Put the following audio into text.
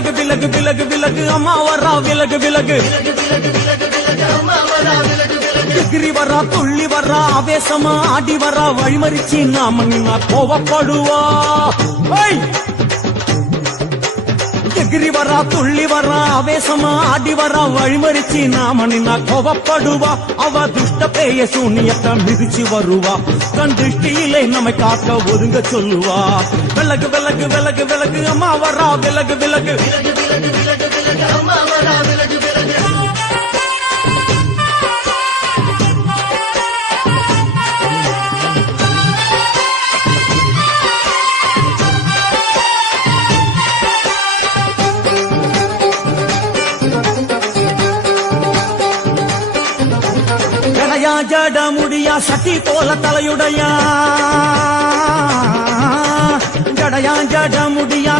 விலகு விலகு விலகு விலகு அம்மா வரா விலகு விலகு எகிரி வரா துள்ளி வரா ஆவேசமா ஆடி வரா வழிமறிச்சு நாம நின்னா கோவப்படுவா எகிரி வரா துள்ளி வரா ஆவேசமா ஆடி வரா வழிமறிச்சு நாம நின்னா கோவப்படுவா அவ துஷ்ட பேய சூனியத்தை மிதிச்சு வருவா கண் திருஷ்டியிலே நம்மை காக்க ஒதுங்க சொல்லுவா விலகு விலகு விலகு விலகு அம்மா வரா விலகு விலகு அம்மா வரா விலகு விலகு ஜட முடியா சட்டி போல தலையுடையா ஜடையா ஜட முடியா